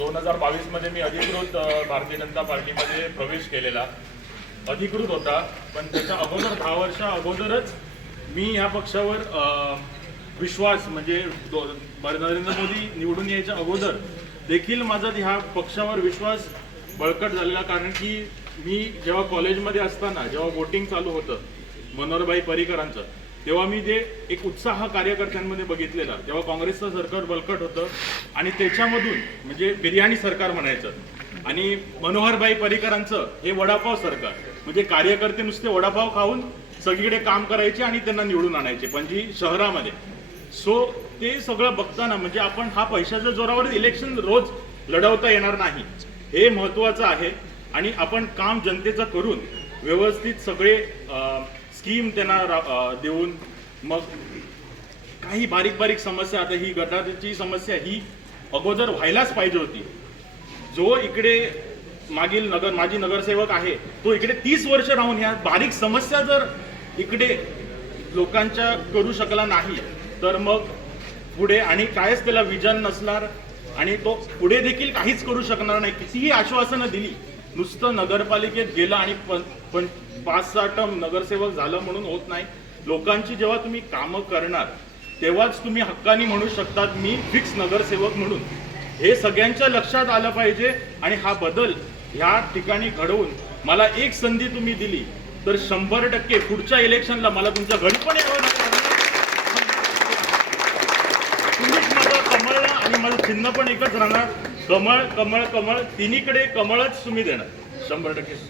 2022 मध्ये मी अधिकृत भारतीय जनता पार्टीमध्ये प्रवेश केलेला अधिकृत होता, पण त्याच्या अगोदर 10 वर्षा अगोदरच मी या पक्षावर विश्वास म्हणजे नरेंद्र मोदी निवडून यायच्या अगोदर देखील माझा ह्या पक्षावर विश्वास बळकट झालेला. कारण की मी जेव्हा कॉलेजमध्ये असताना जेव्हा वोटिंग चालू होतं मनोहरभाई पर्रीकरांचं, तेव्हा मी जे एक उत्साह कार्यकर्त्यांमध्ये बघितलेला, जेव्हा काँग्रेसचं सरकार बळकट होतं आणि त्याच्यामधून म्हणजे बिर्याणी सरकार म्हणायचं आणि मनोहरभाई पर्रीकरांचं हे वडापाव सरकार, म्हणजे कार्यकर्ते नुसते वडापाव खाऊन सगळीकडे काम करायचे आणि त्यांना निवडून आणायचे पणजी शहरामध्ये. सो ते सगळं बघताना म्हणजे आपण हा पैशाच्या जोरावर इलेक्शन रोज लढवता येणार नाही, हे महत्त्वाचं आहे. आणि आपण काम जनतेचं करून व्यवस्थित सगळे स्कीम त्यांना देऊन मग काही बारीक बारीक समस्या, आता ही गटाराची समस्या ही अगोदर व्हायलाच पाहिजे होती. जो इकडे माजी नगरसेवक आहे तो इकडे 30 वर्ष राहून ह्या बारीक समस्या जर इकडे लोकांच्या करू शकला नाही तर मग पुढे आणि कायच त्याला विजन नसणार आणि तो पुढे देखील काहीच करू शकणार नाही. कितीही आश्वासनं दिली, नुसतं नगरपालिकेत गेला आणि 5-6 टर्म नगरसेवक झालं म्हणून होत नाही. लोकांची जेव्हा तुम्ही कामं करणार तेव्हाच तुम्ही हक्कानी म्हणू शकतात मी फिक्स नगरसेवक म्हणून. हे सगळ्यांच्या लक्षात आलं पाहिजे आणि हा बदल ह्या ठिकाणी घडवून मला एक संधी तुम्ही दिली तर 100% पुढच्या इलेक्शनला मला तुमच्या घरी पण यावं लागणार. तुम्हीच माझं कमळला आणि माझं चिन्ह पण एकच राहणार, कमळ कमळ कमळ, तिन्हीकडे कमळच तुम्ही देणार 100%.